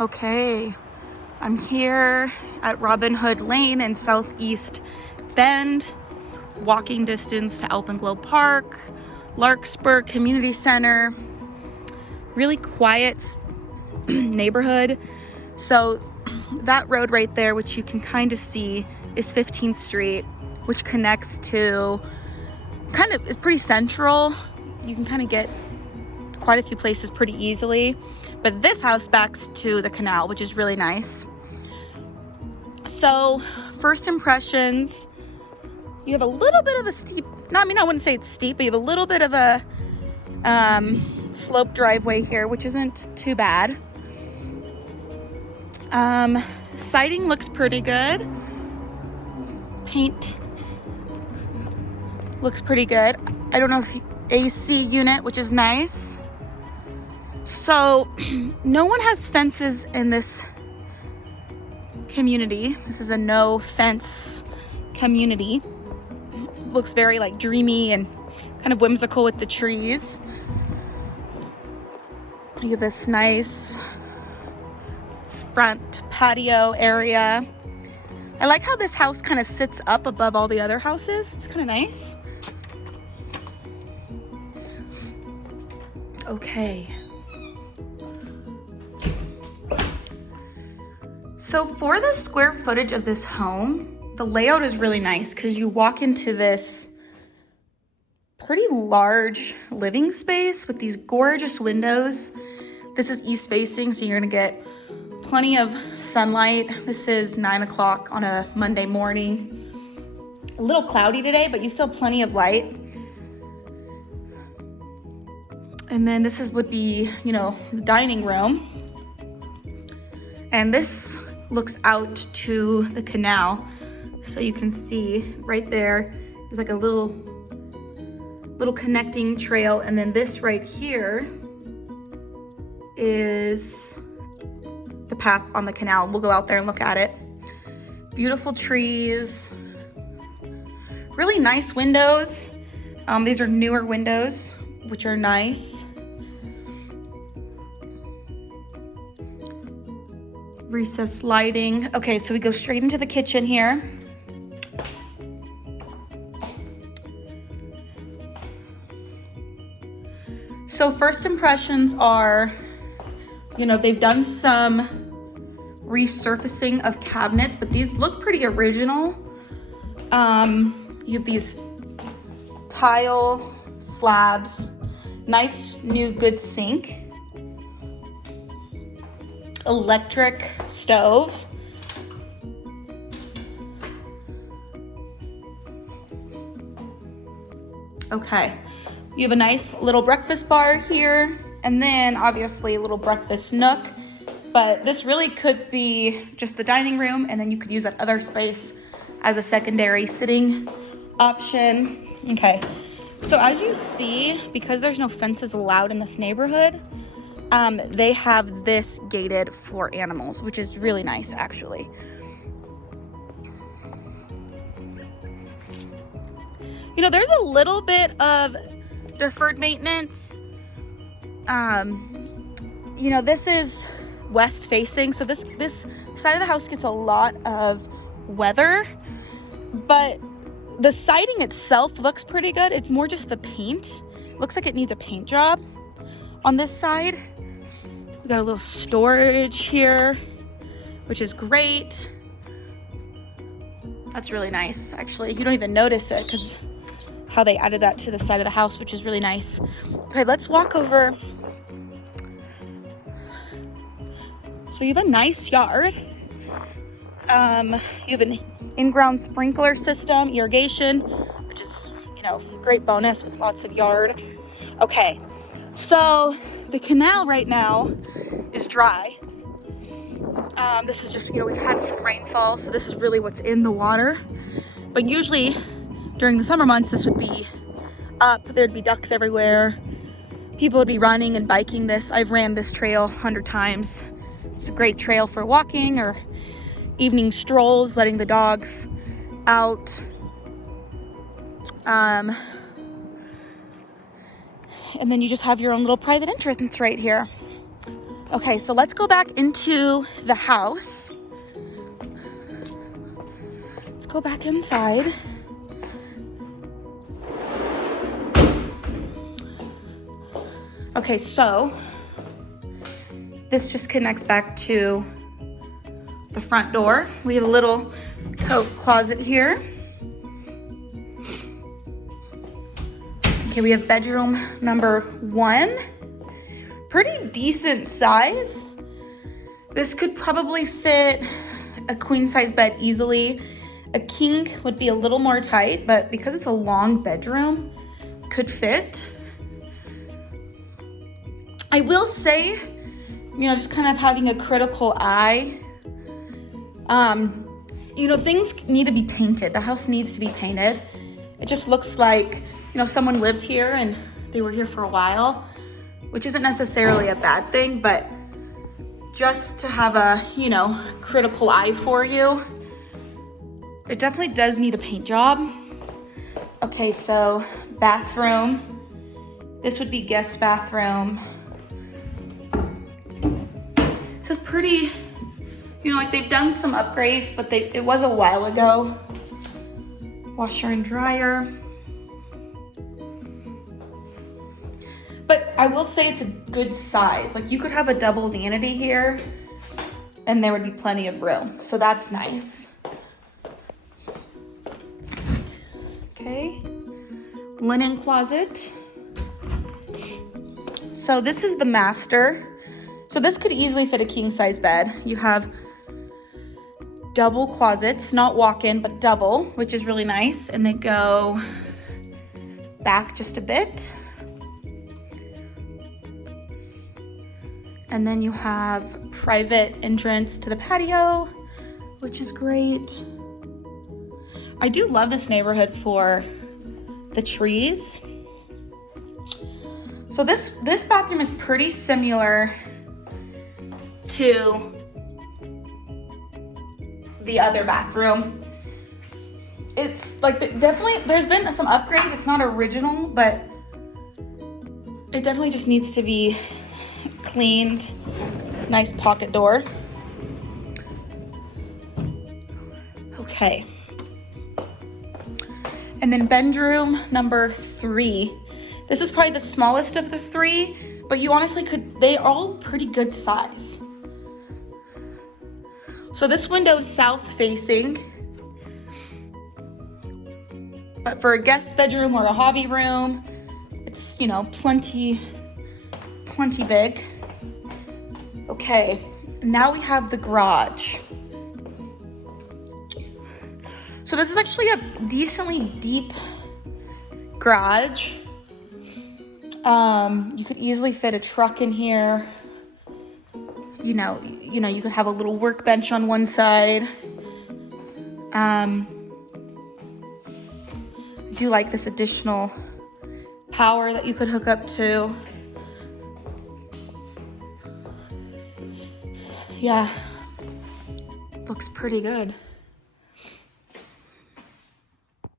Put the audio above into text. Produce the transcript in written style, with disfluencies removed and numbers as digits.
Okay, I'm here at Robin Hood Lane in Southeast Bend, walking distance to Alpenglow Park, Larkspur Community Center, really quiet neighborhood. So that road right there, which you can kind of see, is 15th Street, which connects to is pretty central. You can kind of get quite a few places pretty easily, but this house backs to the canal, which is really nice. So first impressions, you have a little bit of a steep, I wouldn't say it's steep, but you have a little bit of a slope driveway here, which isn't too bad. Siding looks pretty good. Paint looks pretty good. I don't know if AC unit, which is nice. So no one has fences in this community. This is a no fence community. Looks very like dreamy and kind of whimsical with the trees. You have this nice front patio area. I like how this house kind of sits up above all the other houses. It's kind of nice. Okay. So for the square footage of this home, the layout is really nice because you walk into this pretty large living space with these gorgeous windows. This is east facing, so you're gonna get plenty of sunlight. This is 9 o'clock on a Monday morning. A little cloudy today, but you still have plenty of light. And then this would be, the dining room. And this looks out to the canal. So you can see right there is like a little connecting trail. And then this right here is the path on the canal. We'll go out there and look at it. Beautiful trees, really nice windows. These are newer windows, which are nice. Recessed lighting. Okay, so we go straight into the kitchen here. So first impressions are, they've done some resurfacing of cabinets, but these look pretty original. You have these tile slabs, nice new good sink, electric stove, okay. You have a nice little breakfast bar here, and then obviously a little breakfast nook, but this really could be just the dining room, and then you could use that other space as a secondary sitting option. Okay, so as you see, because there's no fences allowed in this neighborhood, they have this gated for animals, which is really nice actually. There's a little bit of deferred maintenance. This is west facing, so this side of the house gets a lot of weather, but the siding itself looks pretty good. It's more just the paint. Looks like it needs a paint job on this side. We got a little storage here, which is great. That's really nice, actually. You don't even notice it because how they added that to the side of the house, which is really nice. Okay, let's walk over. So you have a nice yard. You have an in-ground sprinkler system, irrigation, which is, great bonus with lots of yard. Okay, so the canal right now is dry. This is just, we've had some rainfall, so this is really what's in the water. But usually during the summer months, this would be up. There'd be ducks everywhere. People would be running and biking this. I've ran this trail 100 times. It's a great trail for walking or evening strolls, letting the dogs out. And then you just have your own little private entrance right here. Okay, so let's go back into the house. Let's go back inside. Okay, so this just connects back to the front door. We have a little coat closet here. Okay, we have bedroom number 1. Pretty decent size. This could probably fit a queen size bed easily. A king would be a little more tight, but because it's a long bedroom, could fit. I will say, you know, just kind of having a critical eye, you know, things need to be painted. The house needs to be painted. It just looks like, you know, someone lived here and they were here for a while, which isn't necessarily a bad thing, but just to have a, you know, critical eye for you, it definitely does need a paint job. Okay, so bathroom. This would be guest bathroom. This is pretty, you know, like they've done some upgrades, but it was a while ago. Washer and dryer. But I will say it's a good size. Like you could have a double vanity here and there would be plenty of room. So that's nice. Okay, linen closet. So this is the master. So this could easily fit a king size bed. You have double closets, not walk-in, but double, which is really nice. And they go back just a bit. And then you have private entrance to the patio, which is great. I do love this neighborhood for the trees. So this bathroom is pretty similar to the other bathroom. It's like definitely there's been some upgrades. It's not original, but it definitely just needs to be cleaned. Nice pocket door. Okay. And then bedroom number 3. This is probably the smallest of the 3, but you honestly they're all pretty good size. So this window is south facing, but for a guest bedroom or a hobby room, it's, you know, plenty big. Okay, now we have the garage. So this is actually a decently deep garage. You could easily fit a truck in here. You know, you could have a little workbench on one side. I do like this additional power that you could hook up to. Yeah, looks pretty good.